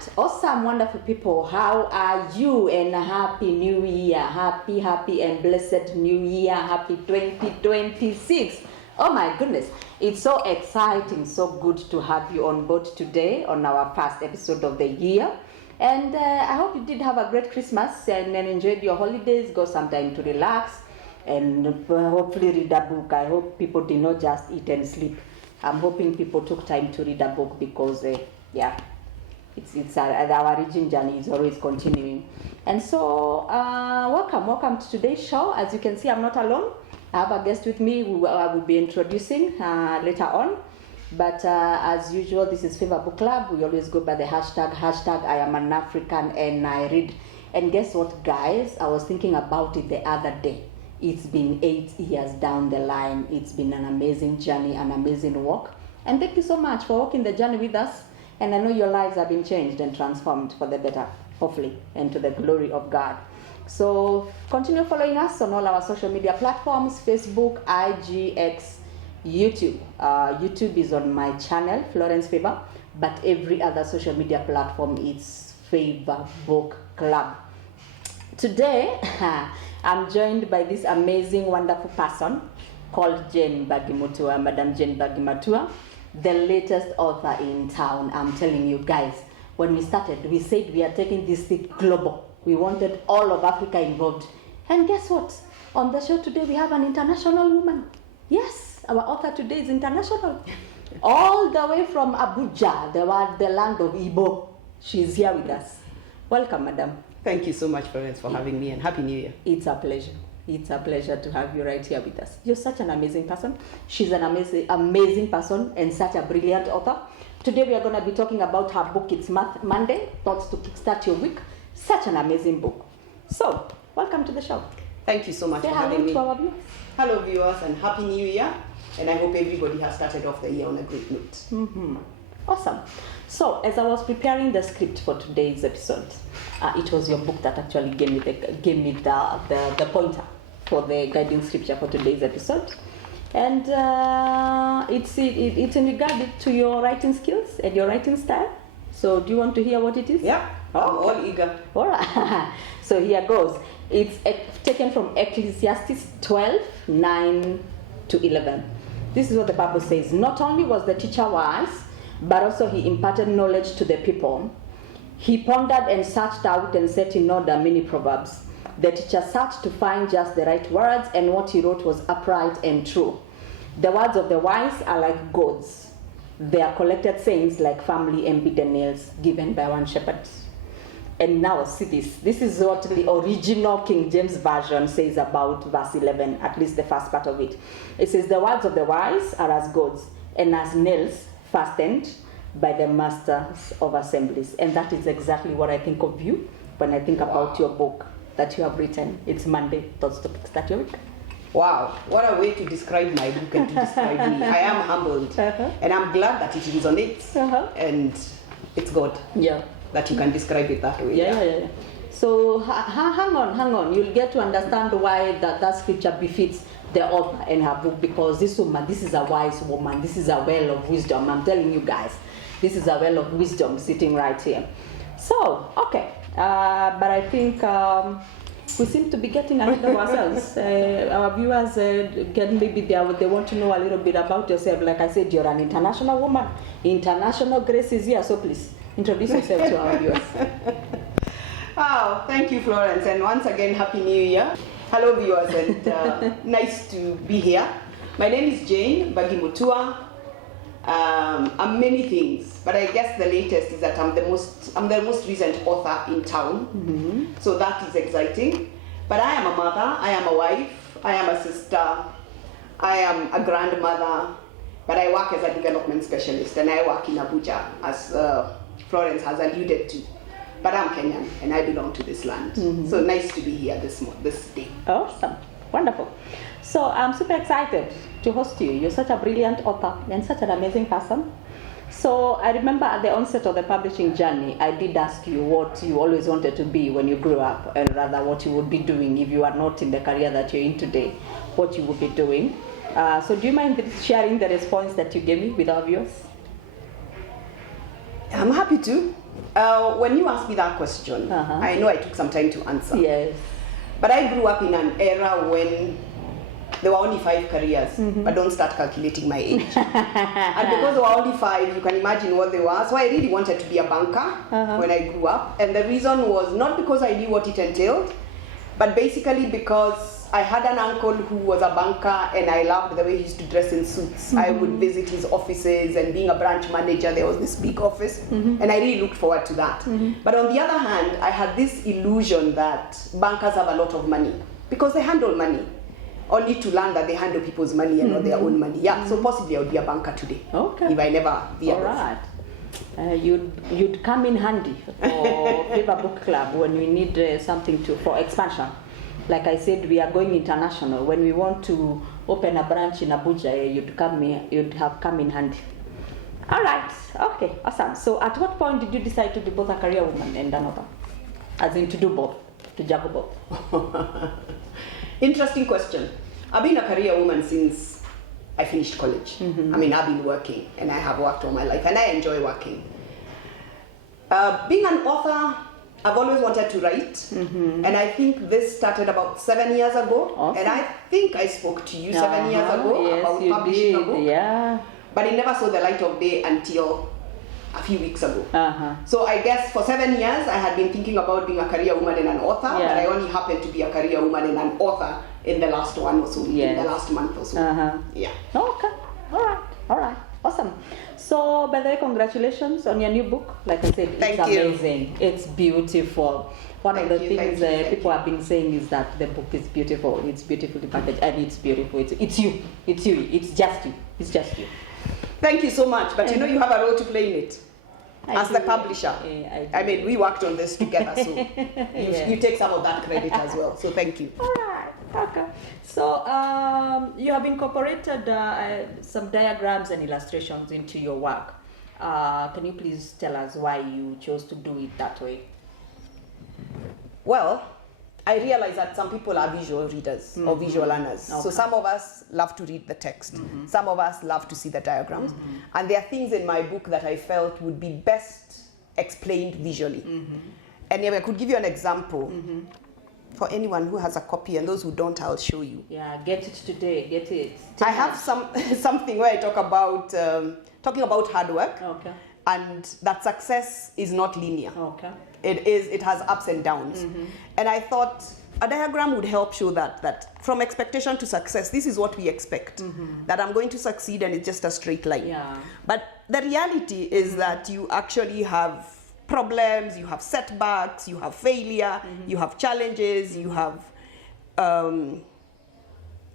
right, awesome, wonderful people. How are you? And happy new year. Happy and blessed new year. Happy 2026. Oh my goodness. It's so exciting, so good to have you on board today on our first episode of the year. And I hope you did have a great Christmas and enjoyed your holidays. Got some time to relax and hopefully read a book. I hope people did not just eat and sleep. I'm hoping people took time to read a book because, it's our region journey is always continuing. And so, welcome to today's show. As you can see, I'm not alone. I have a guest with me who I will be introducing later on. But as usual, this is Fever Book Club. We always go by the hashtag I am an African and I read. And guess what, guys? I was thinking about it the other day. It's been 8 years down the line. It's been an amazing journey, an amazing walk. And thank you so much for walking the journey with us. And I know your lives have been changed and transformed for the better, hopefully, and to the glory of God. So continue following us on all our social media platforms, Facebook, IG, X, YouTube. YouTube is on my channel, Florence Favor, but every other social media platform is Favor Book Club. Today, I'm joined by this amazing, wonderful person called Mbagi Mutua, Madam Mbagi Mutua, the latest author in town. I'm telling you guys, when we started, we said we are taking this thing global. We wanted all of Africa involved. And guess what? On the show today, we have an international woman. Yes, our author today is international. All the way from Abuja, the land of Igbo. She's here with us. Welcome, madam. Thank you so much, Florence, for having me, and Happy New Year. It's a pleasure. It's a pleasure to have you right here with us. You're such an amazing person. She's an amazing person and such a brilliant author. Today we are going to be talking about her book, It's Monday, Thoughts to Kickstart Your Week. Such an amazing book. So, welcome to the show. Thank you so much for having me. Say hello to our viewers. Hello, viewers, and Happy New Year. And I hope everybody has started off the year on a great note. Mm-hmm. Awesome. So, as I was preparing the script for today's episode, it was your book that actually gave me the pointer for the guiding scripture for today's episode, and it's in regard to your writing skills and your writing style. So, do you want to hear what it is? Yeah, I'm all eager. All right. So here goes. It's taken from Ecclesiastes 12:9-11. This is what the Bible says. Not only was the teacher wise, but also he imparted knowledge to the people. He pondered and searched out and set in order many proverbs. The teacher searched to find just the right words, and what he wrote was upright and true. The words of the wise are like goads. They are collected sayings like family and beaten nails given by one shepherd. And now see this. This is what the original King James Version says about verse 11, at least the first part of it. It says, the words of the wise are as goads, and as nails fastened by the masters of assemblies. And that is exactly what I think of you when I think about your book that you have written. It's Monday, Thoughts to Kickstart Your Week. Wow, what a way to describe my book and to describe me. I am humbled, and I'm glad that it resonates, and it's God. Yeah. That you can describe it that way. Yeah. So hang on. You'll get to understand why that scripture befits the author and her book, because this woman, this is a wise woman. This is a well of wisdom. I'm telling you guys, this is a well of wisdom sitting right here. So, okay. But I think we seem to be getting ahead of ourselves. Our viewers they want to know a little bit about yourself. Like I said, you're an international woman. International grace is here, so please introduce yourself to our viewers. Oh, thank you, Florence, and once again, Happy New Year. Hello, viewers, and nice to be here. My name is Jane Mbagi Mutua. I'm many things, but I guess the latest is that I'm the most recent author in town. Mm-hmm. So that is exciting. But I am a mother, I am a wife, I am a sister, I am a grandmother, but I work as a development specialist, and I work in Abuja, as Florence has alluded to. But I'm Kenyan, and I belong to this land. Mm-hmm. So nice to be here this day. Awesome. Wonderful. So I'm super excited to host you. You're such a brilliant author and such an amazing person. So I remember at the onset of the publishing journey, I did ask you what you always wanted to be when you grew up, and rather what you would be doing if you are not in the career that you're in today, what you would be doing. So do you mind sharing the response that you gave me with our viewers? I'm happy to. When you asked me that question, I know I took some time to answer. Yes. But I grew up in an era when there were only 5 careers, but don't start calculating my age. And because there were only 5, you can imagine what they were. So I really wanted to be a banker when I grew up. And the reason was not because I knew what it entailed, but basically because I had an uncle who was a banker and I loved the way he used to dress in suits. I would visit his offices, and being a branch manager, there was this big office, and I really looked forward to that. But on the other hand, I had this illusion that bankers have a lot of money because they handle money, only to learn that they handle people's money and not their own money. Yeah, so possibly I would be a banker today if I never veered All right. You'd come in handy for Paper Book Club when we need something for expansion. Like I said, we are going international. When we want to open a branch in Abuja, you'd have come in handy. All right. Okay. Awesome. So, at what point did you decide to be both a career woman and an author? As in to do both, to juggle both? Interesting question. I've been a career woman since I finished college. I mean, I've been working, and I have worked all my life, and I enjoy working. Being an author, I've always wanted to write, and I think this started about 7 years ago. Awesome. And I think I spoke to you 7 years ago about publishing a book. Yeah. But it never saw the light of day until a few weeks ago. So I guess for 7 years I had been thinking about being a career woman and an author, but I only happened to be a career woman and an author in the last one or so, in the last month or so. Yeah. Okay. All right. Awesome. So, by the way, congratulations on your new book. Like I said, it's amazing. It's beautiful. One of the things people have been saying is that the book is beautiful. It's beautifully packaged, and it's beautiful. It's you. It's you. It's just you. It's just you. Thank you so much. But you know, you have a role to play in it. As the publisher. I mean, we worked on this together, so you take some of that credit as well. So thank you. All right. Okay. So you have incorporated some diagrams and illustrations into your work. Can you please tell us why you chose to do it that way? Well, I realize that some people are visual readers or visual learners. Okay. So some of us love to read the text. Some of us love to see the diagrams. And there are things in my book that I felt would be best explained visually. And I could give you an example. For anyone who has a copy, and those who don't, I'll show you. Yeah, get it today. Get it. I have something where I talk about talking about hard work. Okay. And that success is not linear. Okay. It has ups and downs. And I thought a diagram would help show that from expectation to success, this is what we expect. That I'm going to succeed and it's just a straight line. Yeah. But the reality is that you actually have problems, you have setbacks, you have failure, you have challenges, you have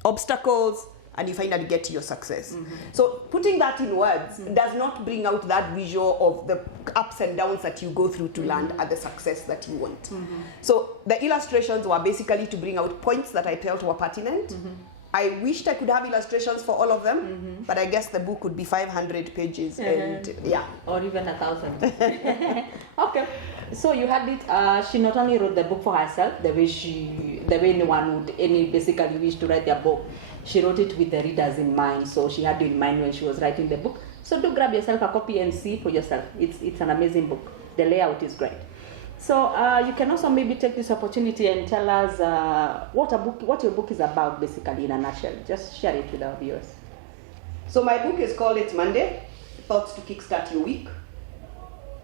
obstacles, and you finally get to your success. So putting that in words does not bring out that visual of the ups and downs that you go through to land at the success that you want. So the illustrations were basically to bring out points that I felt were pertinent. I wished I could have illustrations for all of them, but I guess the book would be 500 pages and or even 1,000. Okay, so you had it. She not only wrote the book for herself, the way anyone would basically wish to write their book. She wrote it with the readers in mind. So she had you in mind when she was writing the book. So do grab yourself a copy and see for yourself. It's an amazing book. The layout is great. So you can also maybe take this opportunity and tell us what your book is about, basically in a nutshell. Just share it with our viewers. So my book is called It's Monday, Thoughts to Kickstart Your Week.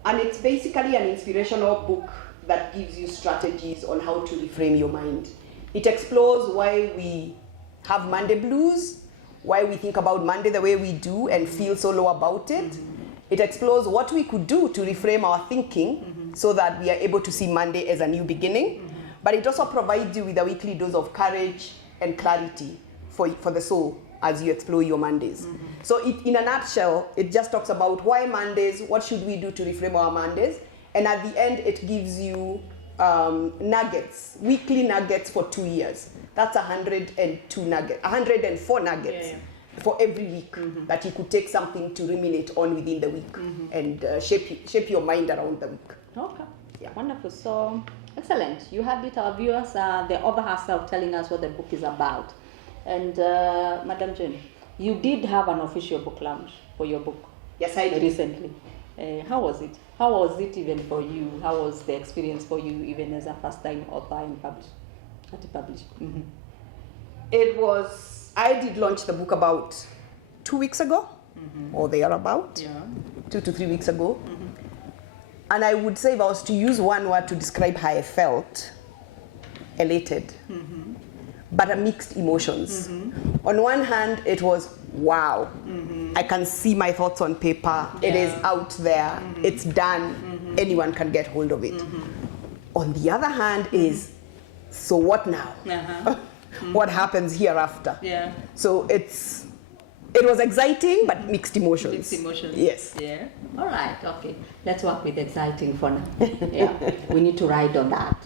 And it's basically an inspirational book that gives you strategies on how to reframe your mind. It explores why we have Monday blues, why we think about Monday the way we do and feel so low about it. It explores what we could do to reframe our thinking so that we are able to see Monday as a new beginning. But it also provides you with a weekly dose of courage and clarity for the soul as you explore your Mondays. So in a nutshell, it just talks about why Mondays, what should we do to reframe our Mondays, and at the end it gives you nuggets, weekly nuggets for 2 years. That's 104 nuggets for every week that you could take something to ruminate on within the week and shape your mind around the week. Okay, wonderful. So excellent. You had it, our viewers, the author herself telling us what the book is about. And Madam Jane, you did have an official book launch for your book. Yes, I did. Recently. How was it? How was it even for you? How was the experience for you, even as a first-time author and published? Mm-hmm. It was, I did launch the book about 2 weeks ago, or thereabout, 2 to 3 weeks ago. And I would say if I was to use one word to describe how I felt, elated, but a mixed emotions. On one hand, it was, wow, I can see my thoughts on paper. It is out there. It's done. Anyone can get hold of it. On the other hand is, so what now? What happens hereafter? So it was exciting, but mixed emotions. Mixed emotions. Yes. Yeah. All right. Okay. Let's work with exciting for now. Yeah. We need to ride on that.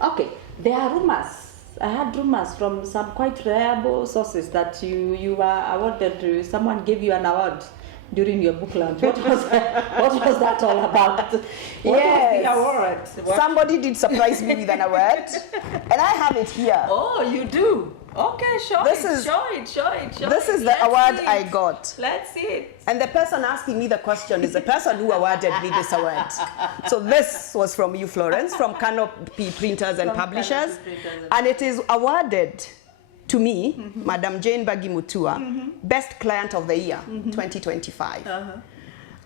Okay. There are rumors. I had rumors from some quite reliable sources that you were awarded. Someone gave you an award during your book launch. What was that all about? What was the award? Somebody did surprise me with an award, and I have it here. Oh, you do? Okay, show it. This is the award I got. Let's see it. And the person asking me the question is the person who awarded me this award. So this was from you, Florence, from Canopy Printers and Publishers. And it is awarded to me, Madam Jane Mbagi Mutua, Best Client of the Year, 2025.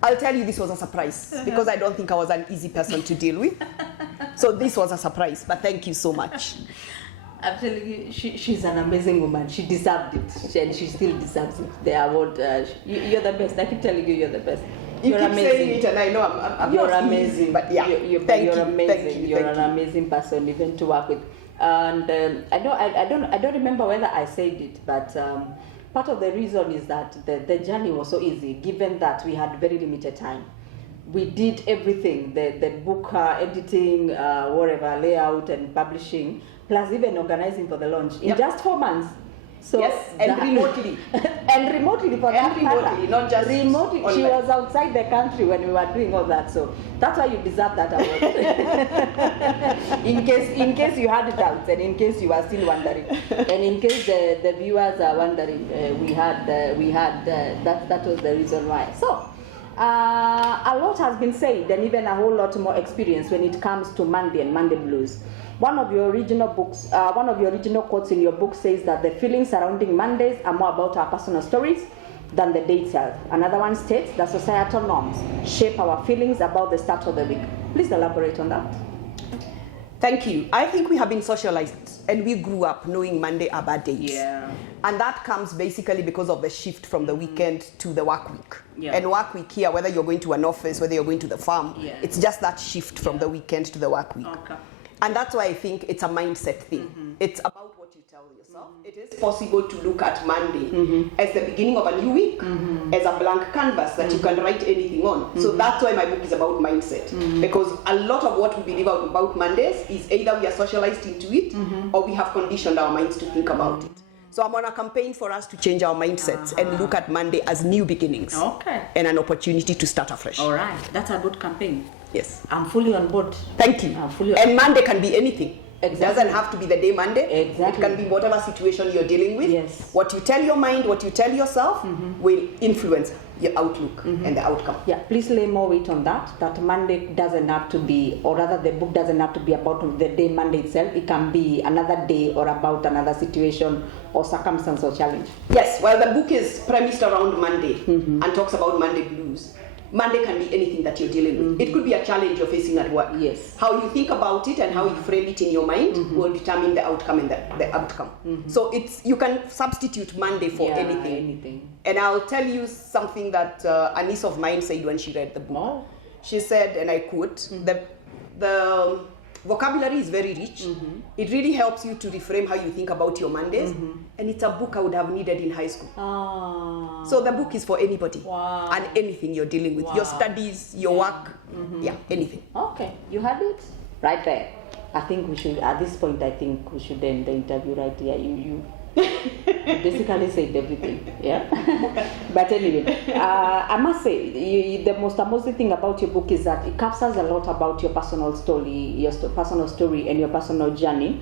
I'll tell you this was a surprise because I don't think I was an easy person to deal with. So this was a surprise, but thank you so much. I'm telling you, she's an amazing woman. She deserved it, and she still deserves it. The award, you're the best. I keep telling you, you're the best. You're amazing. Saying it, and I know I'm you're not amazing. Easy, but yeah, you're amazing. You're an amazing person, even to work with. And I don't remember whether I said it, but part of the reason is that the journey was so easy, given that we had very limited time. We did everything: the book editing, whatever, layout and publishing, plus even organizing for the launch in just 4 months. So yes, and remotely. And remotely for that matter. Not just remotely. Online. She was outside the country when we were doing all that. So that's why you deserve that award. in case you had doubts, and in case you are still wondering, and in case the viewers are wondering, that was the reason why. So a lot has been said, and even a whole lot more experience when it comes to Monday and Monday blues. One of your original quotes in your book says that the feelings surrounding Mondays are more about our personal stories than the day itself. Another one states that societal norms shape our feelings about the start of the week. Please elaborate on that. Thank you. I think we have been socialized and we grew up knowing Monday are bad days. Yeah. And that comes basically because of the shift from the weekend to the work week. Yeah. And work week here, whether you're going to an office, whether you're going to the farm, it's just that shift from the weekend to the work week. Okay. And that's why I think it's a mindset thing. It's about what you tell yourself. It is possible to look at Monday as the beginning of a new week, as a blank canvas that you can write anything on. So that's why my book is about mindset. Because a lot of what we believe about Mondays is either we are socialized into it or we have conditioned our minds to think about it. So I'm on a campaign for us to change our mindsets and look at Monday as new beginnings. Okay. And an opportunity to start afresh. All right. That's a good campaign. Yes. I'm fully on board. Thank you. And Monday can be anything. Exactly. It doesn't have to be the day Monday. Exactly. It can be whatever situation you're dealing with. Yes. What you tell your mind, what you tell yourself will influence your outlook and the outcome. Yeah, please lay more weight on that. That Monday doesn't have to be, or rather the book doesn't have to be about the day Monday itself. It can be another day or about another situation or circumstance or challenge. Yes, well the book is premised around Monday and talks about Monday blues. Monday can be anything that you're dealing with. It could be a challenge you're facing at work. Yes. How you think about it and how you frame it in your mind will determine the outcome and the outcome. So you can substitute Monday for anything. And I'll tell you something that a niece of mine said when she read the book. Oh. She said, and I quote, the vocabulary is very rich. It really helps you to reframe how you think about your Mondays. And it's a book I would have needed in high school. So the book is for anybody. Wow. And anything you're dealing with. Your studies, your work, anything. Okay, you had it right there. I think we should, at this point, I think we should end the interview right here. Basically said everything, yeah. But anyway, I must say, the most amazing thing about your book is that it captures a lot about your personal story, personal story, and your personal journey.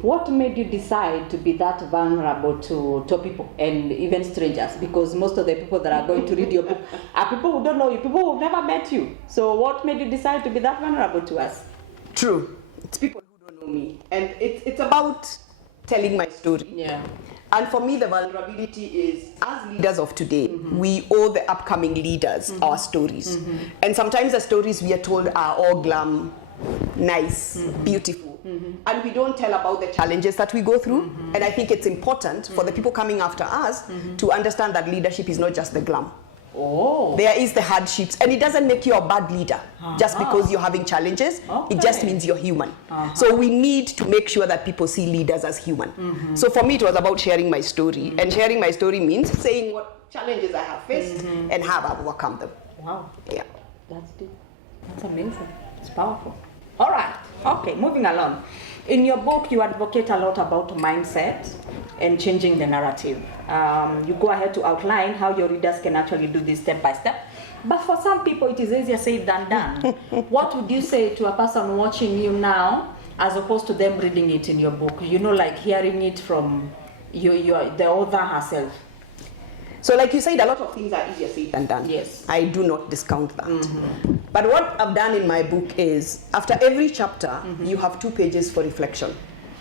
What made you decide to be that vulnerable to people and even strangers? Because most of the people that are going to read your book are people who don't know you, people who've never met you. So, what made you decide to be that vulnerable to us? True. It's people who don't know me, and it's about telling my story. Yeah. And for me, the vulnerability is, as leaders of today, we owe the upcoming leaders our stories. And sometimes the stories we are told are all glam, nice, beautiful. And we don't tell about the challenges that we go through. And I think it's important for the people coming after us to understand that leadership is not just the glam. Oh. There is the hardships, and it doesn't make you a bad leader just because you're having challenges. Okay. It just means you're human. So we need to make sure that people see leaders as human. So for me, it was about sharing my story, and sharing my story means saying what challenges I have faced and how I've overcome them. Wow. Yeah. That's deep. That's amazing. It's powerful. All right. Okay, moving along. In your book, you advocate a lot about mindset and changing the narrative. You go ahead to outline how your readers can actually do this step by step. But for some people, it is easier said than done. What would you say to a person watching you now, as opposed to them reading it in your book? You know, like hearing it from the author herself. So like you said, a lot of things are easier said than done. Yes. I do not discount that. But what I've done in my book is, after every chapter, you have 2 pages for reflection.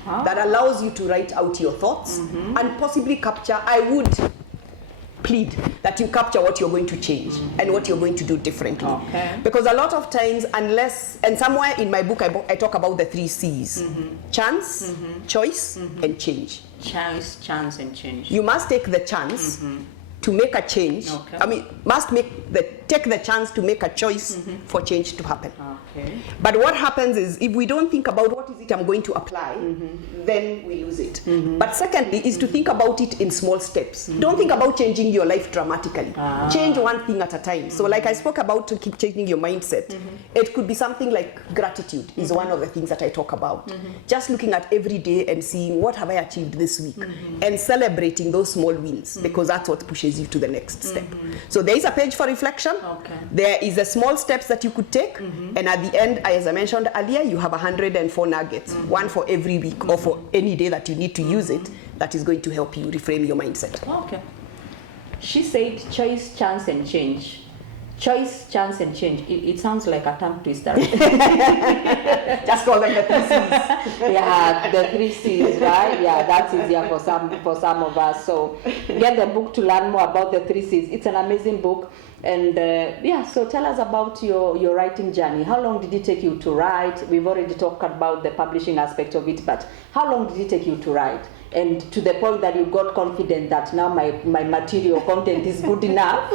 That allows you to write out your thoughts and possibly capture, I would plead that you capture what you're going to change and what you're going to do differently. Okay. Because a lot of times, and somewhere in my book I talk about the 3 C's. Chance, choice, and change. Choice, chance, and change. You must take the chance to make a change. Okay. I mean, take the chance to make a choice for change to happen. Okay. But what happens is, if we don't think about what is it I'm going to apply, then we lose it. But secondly, is to think about it in small steps. Don't think about changing your life dramatically. Change one thing at a time. So like I spoke about, to keep changing your mindset, it could be something like gratitude is one of the things that I talk about. Just looking at every day and seeing what have I achieved this week, and celebrating those small wins, because that's what pushes you to the next step. So there is a page for reflection. Okay. There is a small steps that you could take, and at the end, as I mentioned earlier, you have 104 nuggets, one for every week or for any day that you need to use it, that is going to help you reframe your mindset. Okay. She said choice, chance, and change. Choice, chance, and change. It sounds like a tongue twister. Just call them the 3 C's. Yeah, the 3 C's, right? Yeah, that's easier for some of us. So get the book to learn more about the 3 C's. It's an amazing book. And so tell us about your writing journey. How long did it take you to write? We've already talked about the publishing aspect of it, but how long did it take you to write? And to the point that you got confident that now my material content is good enough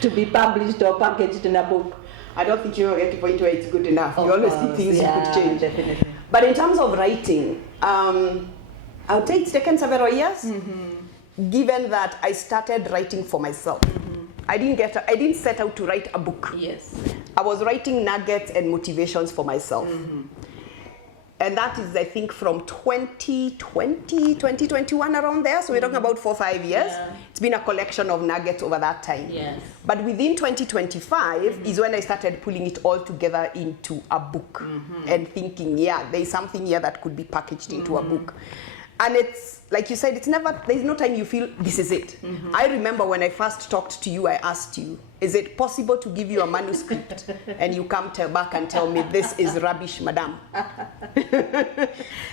to be published or packaged in a book. I don't think you get to a point where it's good enough. You always see things you could change. Definitely. But in terms of writing, I would say it's taken several years, given that I started writing for myself. I didn't set out to write a book. Yes. I was writing nuggets and motivations for myself. And that is, I think, from 2020, 2021, around there. So we're talking about 4 or 5 years. Yeah. It's been a collection of nuggets over that time. Yes. But within 2025 is when I started pulling it all together into a book and thinking, there's something here that could be packaged into a book. And it's, like you said, there's no time you feel this is it. I remember when I first talked to you, I asked you, is it possible to give you a manuscript and you come back and tell me this is rubbish, madam?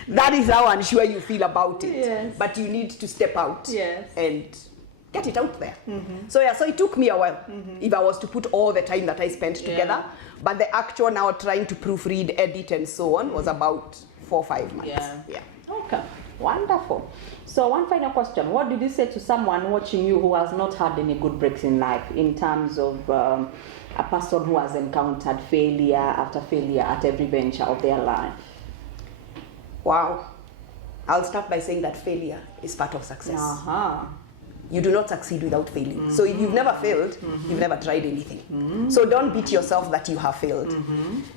That is how unsure you feel about it. Yes. But you need to step out and get it out there. So it took me a while, if I was to put all the time that I spent together. But the actual now trying to proofread, edit, and so on was about 4 or 5 months. Yeah. Okay. Wonderful. So one final question. What did you say to someone watching you who has not had any good breaks in life, in terms of a person who has encountered failure after failure at every venture of their life? Wow. I'll start by saying that failure is part of success. You do not succeed without failing. So if you've never failed, you've never tried anything. So don't beat yourself that you have failed.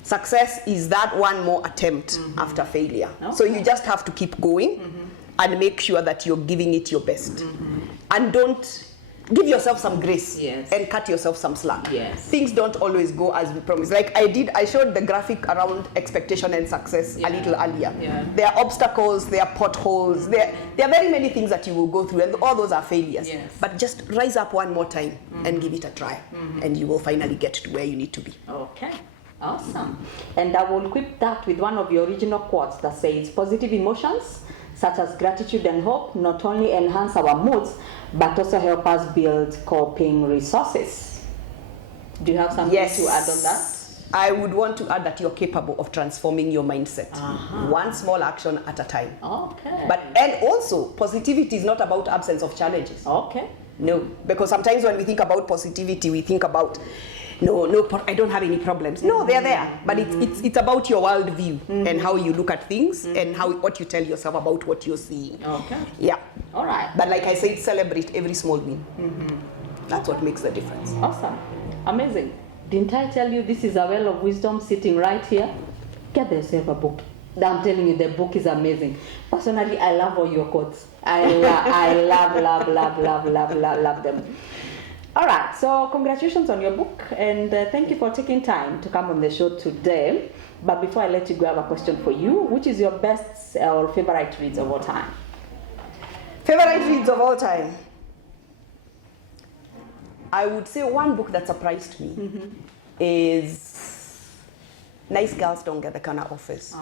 Success is that one more attempt after failure. So you just have to keep going and make sure that you're giving it your best. And don't give yourself some grace and cut yourself some slack. Things don't always go as we promised. Like I showed the graphic around expectation and success a little earlier. There are obstacles, there are potholes, there are very many things that you will go through, and all those are failures. But just rise up one more time and give it a try, and you will finally get to where you need to be. Okay. Awesome. And I will equip that with one of your original quotes that says, positive emotions such as gratitude and hope not only enhance our moods, but also help us build coping resources. Do you have something to add on that? I would want to add that you're capable of transforming your mindset. One small action at a time. Okay. And also, positivity is not about absence of challenges. Okay. No, because sometimes when we think about positivity, we think about no, I don't have any problems. No, they're there, but it's about your worldview and how you look at things and what you tell yourself about what you're seeing. Okay. Yeah. All right. But like I said, celebrate every small win. That's what makes the difference. Awesome. Amazing. Didn't I tell you this is a well of wisdom sitting right here? Get yourself a book. I'm telling you, the book is amazing. Personally, I love all your quotes. I love them. All right, so congratulations on your book, and thank you for taking time to come on the show today. But before I let you go, I have a question for you. Which is your best or favorite reads of all time? Favorite reads of all time? I would say one book that surprised me is Nice Girls Don't Get the Kind of Offers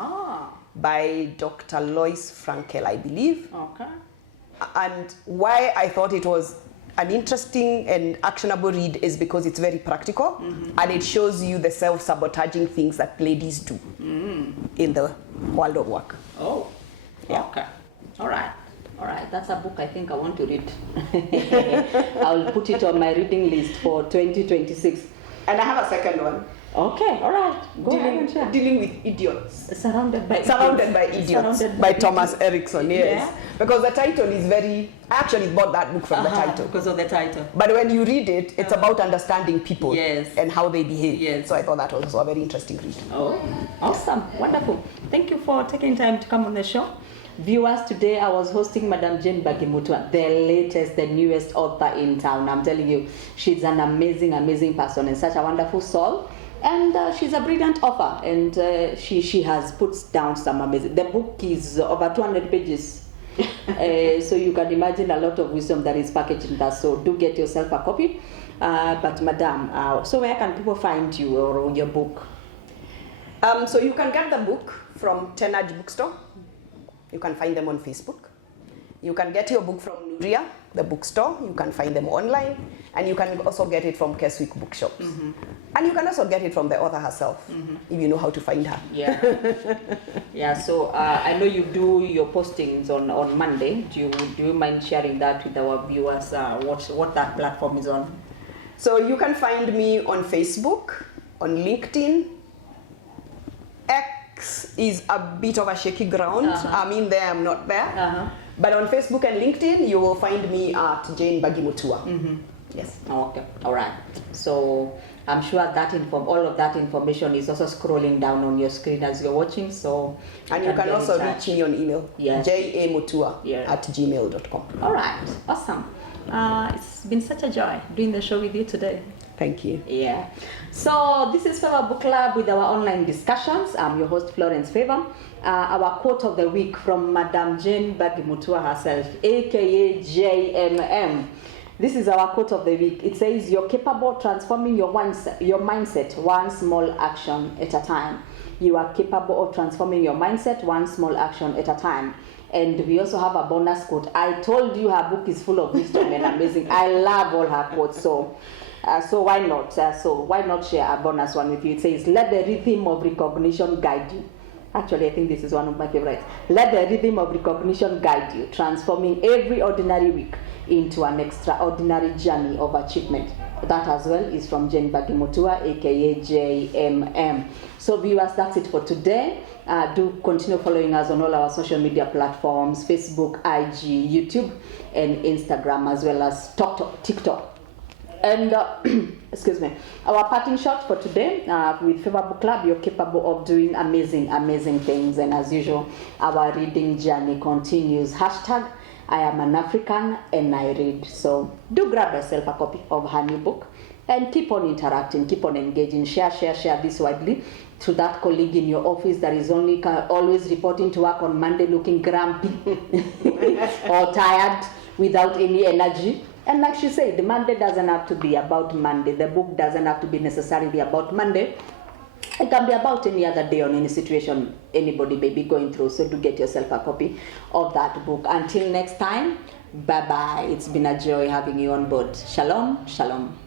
by Dr. Lois Frankel, I believe. Okay. And why I thought it was an interesting and actionable read is because it's very practical and it shows you the self-sabotaging things that ladies do in the world of work. Oh, yeah. Okay. All right. That's a book I think I want to read. I'll put it on my reading list for 2026. And I have a second one. Okay, all right. Go ahead and share. Dealing with Idiots. Surrounded by Idiots by Thomas Erickson, yes. Because the title is I actually bought that book from the title. Because of the title. But when you read it, it's about understanding people Yes. and how they behave. Yes. So I thought that was also a very interesting read. Oh, awesome. Wonderful. Thank you for taking time to come on the show. Viewers, today I was hosting Madam Jane Mbagi Mutua, the latest, the newest author in town. I'm telling you, she's an amazing, amazing person and such a wonderful soul. And she's a brilliant author, and she has put down some amazing. The book is over 200 pages, so you can imagine a lot of wisdom that is packaged in that. So do get yourself a copy. But Madam, so where can people find you or your book? So you can get the book from Tenage Bookstore. You can find them on Facebook. You can get your book from Nuria, the bookstore. You can find them online. And you can also get it from Keswick bookshops. And you can also get it from the author herself, if you know how to find her. Yeah, so I know you do your postings on Monday. Do you mind sharing that with our viewers, what that platform is on? So you can find me on Facebook, on LinkedIn. X is a bit of a shaky ground. I'm in there, I'm not there. But on Facebook and LinkedIn, you will find me at Jane Mbagi Mutua. Yes. Okay. All right. So I'm sure that all of that information is also scrolling down on your screen as you're watching. So and you can also reach me on email. Yes. jamutua@gmail.com. All right. Awesome. It's been such a joy doing the show with you today. Thank you. Yeah. So this is Favor Book Club with our online discussions. I'm your host, Florence Favor. Our quote of the week from Madam Jane Mbagi Mutua herself, aka JMM. This is our quote of the week. It says, "You're capable of transforming your mindset one small action at a time." You are capable of transforming your mindset one small action at a time. And we also have a bonus quote. I told you her book is full of wisdom and amazing. I love all her quotes. So why not? So why not share a bonus one with you? It says, "Let the rhythm of recognition guide you." Actually, I think this is one of my favorites. "Let the rhythm of recognition guide you, transforming every ordinary week into an extraordinary journey of achievement." That as well is from Jane Mbagi Mutua, aka JMM. So viewers, that's it for today. Do continue following us on all our social media platforms, Facebook, IG, YouTube, and Instagram, as well as TikTok. And excuse me, our parting shot for today with Favor Book Club, you're capable of doing amazing, amazing things. And as usual, our reading journey continues. Hashtag I am an African and I read. So do grab yourself a copy of her new book and keep on interacting, keep on engaging, share this widely to that colleague in your office that is only always reporting to work on Monday looking grumpy or tired without any energy. And like she said, the Monday doesn't have to be about Monday. The book doesn't have to be necessarily about Monday. It can be about any other day on any situation anybody may be going through. So do get yourself a copy of that book. Until next time, bye-bye. It's been a joy having you on board. Shalom, shalom.